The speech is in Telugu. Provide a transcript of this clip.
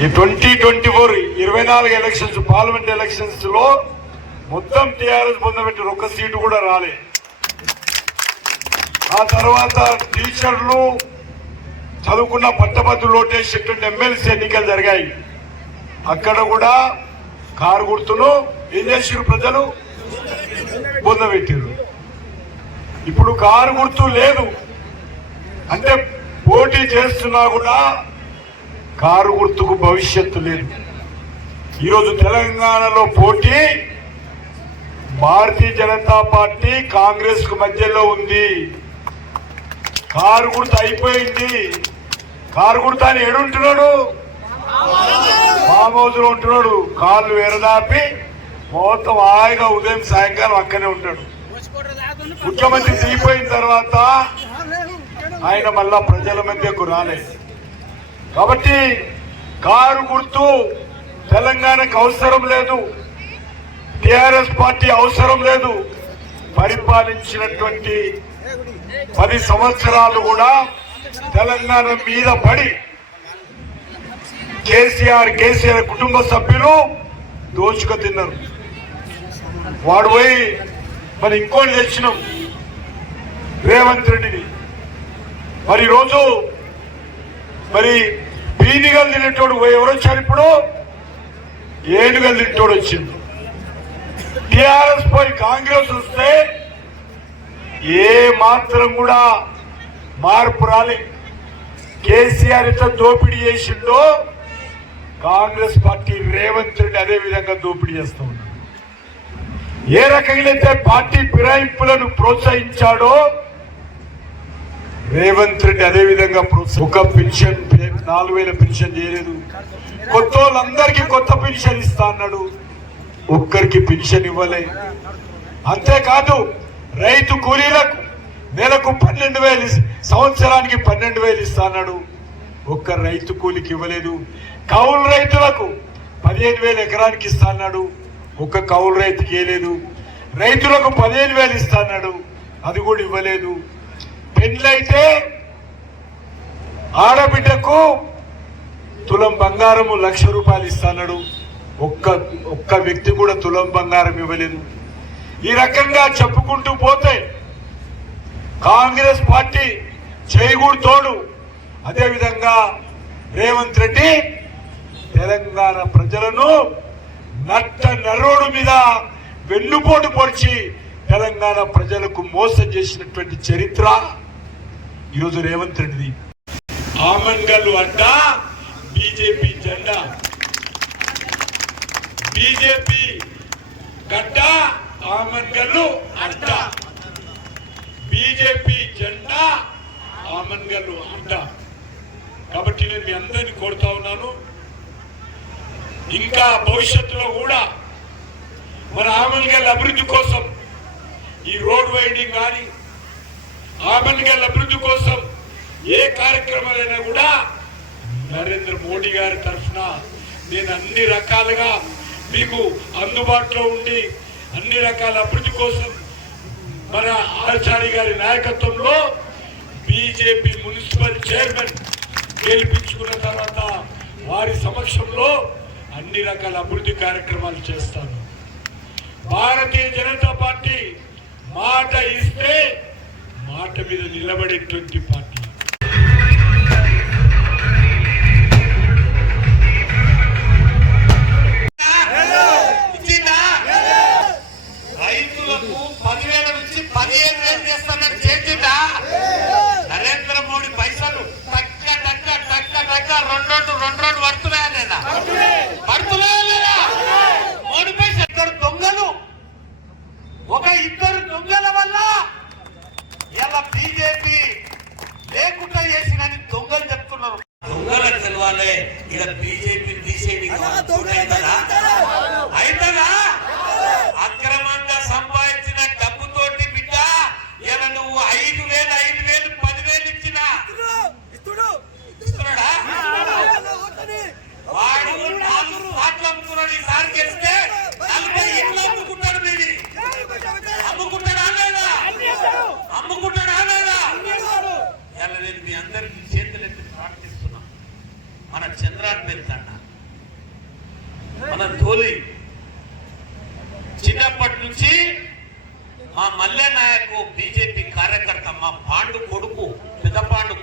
ఈ 2024 24 ఎలక్షన్స్ పార్లమెంట్ ఎలక్షన్స్ లో మొత్తం టీఆర్ఎస్ పొందబెట్టిన ఒక్క సీటు కూడా రాలే. ఆ తర్వాత టీచర్లు చదువుకున్న పట్టభద్రులు ఓటేసేటువంటి ఎమ్మెల్సీ ఎన్నికలు జరిగాయి. అక్కడ కూడా కారు గుర్తును ఏం చేసారు ప్రజలు పొందబెట్టారు. ఇప్పుడు కారు గుర్తు లేదు అంటే పోటీ చేస్తున్నా కూడా కారు గుర్తుకు భవిష్యత్తు లేదు. ఈరోజు తెలంగాణలో పోటీ భారతీయ జనతా పార్టీ కాంగ్రెస్ కు మధ్యలో ఉంది. కారు గుర్తు అయిపోయింది. కారు గుర్తు అని ఏడుంటున్నాడు, ఫామ్ హౌస్ లో ఉంటున్నాడు. కాళ్ళు ఎరదాపి మొత్తం హాయిగా ఉదయం సాయంకాలం అక్కడే ఉంటాడు. ముఖ్యమంత్రి దిగిపోయిన తర్వాత ఆయన మళ్ళా ప్రజల మధ్యకు రాలేదు. కాబట్టి కారు గుర్తు తెలంగాణకు అవసరం లేదు, టిఆర్ఎస్ పార్టీ అవసరం లేదు. పరిపాలించినటువంటి 10 సంవత్సరాలు కూడా తెలంగాణ మీద పడి కేసీఆర్ కుటుంబ సభ్యులు దోచుకు తిన్నారు. వాడు పోయి మరి ఇంకోటి తెచ్చినాం రేవంత్ రెడ్డిని. మరి ఈరోజు మరి పీనిగలు తినేటోడు ఎవరు వచ్చారు? ఇప్పుడు ఏనుగలు తింటోడు వచ్చింది. టిఆర్ఎస్ పోయి కాంగ్రెస్ వస్తే ఏ మాత్రం కూడా మార్పు రాలే. కేసీఆర్ ఎంత దోపిడీ చేసిందో కాంగ్రెస్ పార్టీ రేవంత్ రెడ్డి అదే విధంగా దోపిడీ చేస్తూ ఉన్నాడు. ఏ రకంగా పార్టీ ఫిరాయింపులను ప్రోత్సహించాడో రేవంత్ రెడ్డి అదే విధంగా ఒక పెన్షన్ 4000 పెన్షన్ చేయలేదు. కొత్త వాళ్ళందరికీ కొత్త పెన్షన్ ఇస్తా అన్నాడు, ఒక్కరికి పెన్షన్ ఇవ్వలే. అంతేకాదు రైతు కూలీలకు నెలకు 12,000 సంవత్సరానికి 12,000 ఇస్తా అన్నాడు, ఒక్క రైతు కూలికి ఇవ్వలేదు. కౌలు రైతులకు 15,000 ఎకరానికి ఇస్తా అన్నాడు, ఒక్క కౌలు రైతుకి ఇవ్వలేదు. రైతులకు 15,000 ఇస్తా అన్నాడు, అది కూడా ఇవ్వలేదు. పెళ్ళైతే ఆడబిడ్డకు తులం బంగారము 1,00,000 రూపాయలు ఇస్తాడు, ఒక్క వ్యక్తి కూడా తులం బంగారం ఇవ్వలేదు. ఈ రకంగా చెప్పుకుంటూ పోతే కాంగ్రెస్ పార్టీ చేయకూడతోడు అదేవిధంగా రేవంత్ రెడ్డి తెలంగాణ ప్రజలను నట్ట నరోడు మీద వెన్నుపోటు పొడిచి తెలంగాణ ప్రజలకు మోసం చేసినటువంటి చరిత్ర ఈరోజు రేవంత్ రెడ్డిది. ఆమన్గల్లు అడ్డ బీజేపీ జెండా, బీజేపీ గడ్డ ఆమన్గల్లు అడ్డ, బీజేపీ జెండా ఆమన్గల్లు అడ్డ. కాబట్టి నేను మీ అందరినీ కోరుతా ఉన్నాను, ఇంకా భవిష్యత్తులో కూడా మన ఆమన్గల్ అభివృద్ధి కోసం ఈ రోడ్ వైడింగ్ కానీ ఆమన్గల్ అభివృద్ధి కోసం ఏ కార్యక్రమాలైనా కూడా నరేంద్ర మోడీ గారి తరఫున నేను అన్ని రకాలుగా మీకు అందుబాటులో ఉండి అన్ని రకాల అభివృద్ధి కోసం మన ఆచార్య గారి నాయకత్వంలో బీజేపీ మున్సిపల్ చైర్మన్ గెలిపించుకున్న తర్వాత వారి సమక్షంలో అన్ని రకాల అభివృద్ధి కార్యక్రమాలు చేస్తాను. భారతీయ జనతా పార్టీ మాట ఇస్తే మాట మీద నిలబడేటువంటి పార్టీ. రైతులకు 10,000 నుంచి 15,000 చేస్తానని చేసిందా? నరేంద్ర మోడీ పైసలు టక్క టక్క టక్క టక్క రెండు పడుతున్నాయా లేదా? పడుతున్నాయా లేదా? మోడీ పైసలు ఇద్దరు దొంగల వల్ల ఇలా బీజేపీ లేకుండా చేసినని దొంగలు చెప్తున్నారు. దొంగలకు తెలవాలి ఇలా బీజేపీ తీసేయడం అవుతుందా? అక్రమంగా సంపాదించిన డబ్బుతోటి బిడ్డ ఇలా నువ్వు 5,000 10,000 ఇచ్చినా ఇస్తున్నాడా? వాడు 4 సార్లు అమ్ముకున్నాడు. ఈసారి గెలిస్తే 40 ఇళ్ళు అమ్ముకుంటాడు. మీది అమ్ముకుంటాడా లేదా? ఇలా నేను మీ అందరికి చేతులెత్తి ప్రార్థిస్తున్నా. మన చంద్రాన్ని వెళ్తాడా మన ధోలి చిన్నప్పటి నుంచి మా మల్లె నాయకు బీజేపీ కార్యకర్త, మా పాండు కొడుకు, పెద్ద పాండు